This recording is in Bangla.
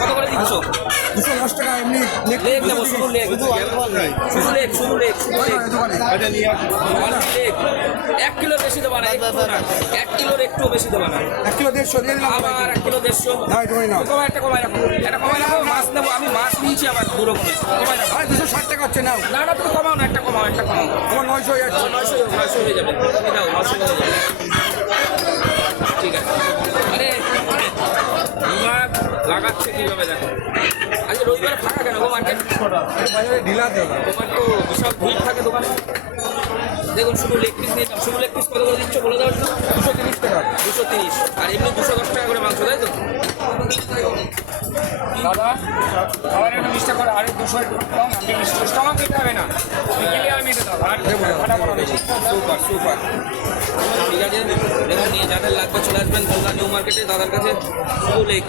কত করে দিচ্ছ? 210 টাকা এমনি লেগ নেবো, শুধু লেগ, শুধু লেগ, শুধু লেগ, শুধু লেগ। লেগ 1 কিলো বেশি দেবা না, 1 কিলোর একটু বেশি দেবা না। 1 কিলো 150 দিয়ে দিলাম। আবার 1 কিলো 150। না এটুকুই না। কমায় একটা কমায় রাখো, একটা কমায় রাখো। মাছ নেবো, আমি মাছ নিয়েছি আবার দূর কমে। কমায় রাখো। 260 টাকা হচ্ছে নাও। না না, তুমি কমাও না, একটা কমাও, একটা কমাও। আমার 900 হয়ে যাচ্ছে। 900 হয়ে যাবে। তুমি দাও, 900 হয়ে যাবে। ঠিক আছে। আরে দিমাগ লাগাচ্ছে কীভাবে দেখো। আজকে রবিবার ফাঁকা কেন গো মার্কেট? বাজারে ঢিলা দেওয়া। তোমার তো বিশাল ভিড় থাকে দোকানে। দেখুন শুধু লেগ পিস নিয়েছিলাম। শুধু লেগ পিস কত করে দিচ্ছ বলে দেওয়ার জন্য? 230 টাকা। 230। আর এমনি 210 টাকা করে মাংস, তাই তো? দাদা আবার একটু মিষ্টা করে আরে 200 একটু কম, আপনি স্টমাক দিতে হবে না, ক্লিয়ার মিটে দাও। আর ফাটাফাটা বেশি। Super super. ঠিক আছে, দেখুন নিয়ে যাদের লাগবে চলে আসবেন কলকাতা নিউ মার্কেটে দাদার কাছে। শুধু লেগ।